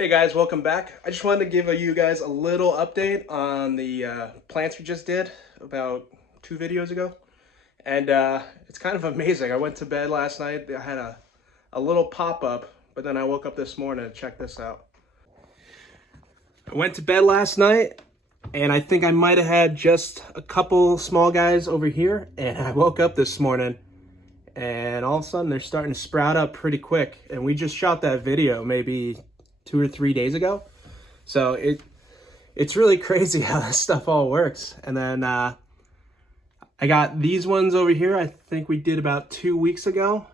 Hey guys, welcome back. I just wanted to give you guys a little update on the plants we just did about 2 videos ago. And it's kind of amazing. I went to bed last night. I had a little pop-up, but then I woke up this morning to check this out. I went to bed last night and I think I might have had just a couple small guys over here. And I woke up this morning and all of a sudden they're starting to sprout up pretty quick. And we just shot that video maybe 2 or 3 days ago. So it's really crazy how this stuff all works. And then I got these ones over here. I think we did about 2 weeks ago.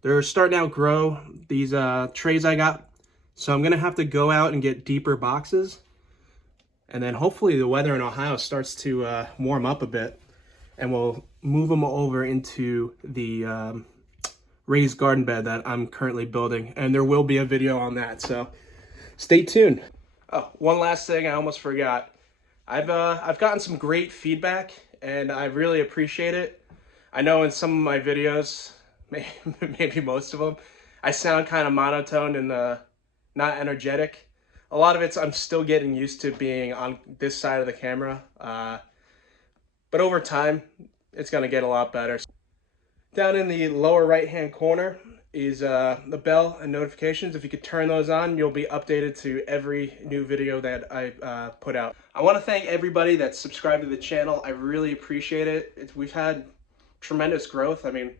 They're starting to outgrow these trays I got. So I'm gonna have to go out and get deeper boxes. And then hopefully the weather in Ohio starts to warm up a bit and we'll move them over into the raised garden bed that I'm currently building. And there will be a video on that, so stay tuned. Oh, one last thing I almost forgot. I've gotten some great feedback and I really appreciate it. I know in some of my videos, maybe most of them, I sound kind of monotone and not energetic. A lot of it's I'm still getting used to being on this side of the camera. But over time, it's gonna get a lot better. Down in the lower right-hand corner is the bell and notifications. If you could turn those on, you'll be updated to every new video that I put out. I want to thank everybody that's subscribed to the channel. I really appreciate it. We've had tremendous growth. I mean,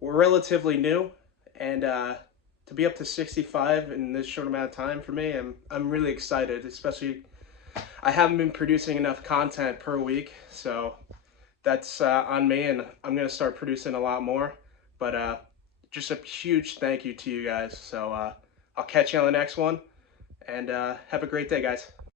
we're relatively new, and to be up to 65 in this short amount of time for me, I'm really excited. Especially, I haven't been producing enough content per week, so that's on me, and I'm gonna start producing a lot more. But just a huge thank you to you guys. So I'll catch you on the next one, and have a great day, guys.